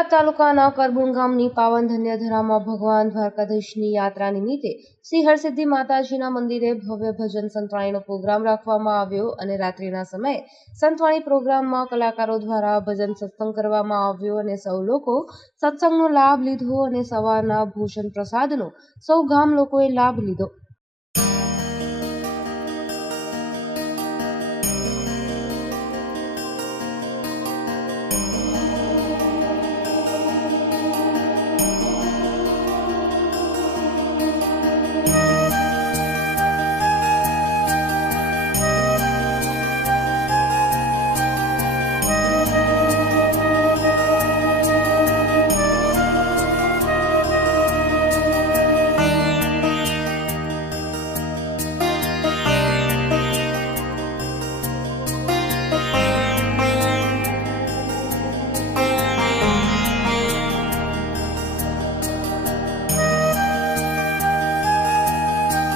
બોટાદ તાલુકાના કરબુણ ગામની પાવન ધન્યધરામાં ભગવાન દ્વારકાધીશની યાત્રા નિમિત્તે શ્રી હરસિદ્ધિ માતાજીના મંદિરે ભવ્ય ભજન સંતવાણીનો પ્રોગ્રામ રાખવામાં આવ્યો અને રાત્રિના સમયે સંતવાણી પ્રોગ્રામમાં કલાકારો દ્વારા ભજન સત્સંગ કરવામાં આવ્યો અને સૌ લોકો સત્સંગનો લાભ લીધો અને સવારના ભોજન પ્રસાદનો સૌ ગામ લોકોએ લાભ લીધો।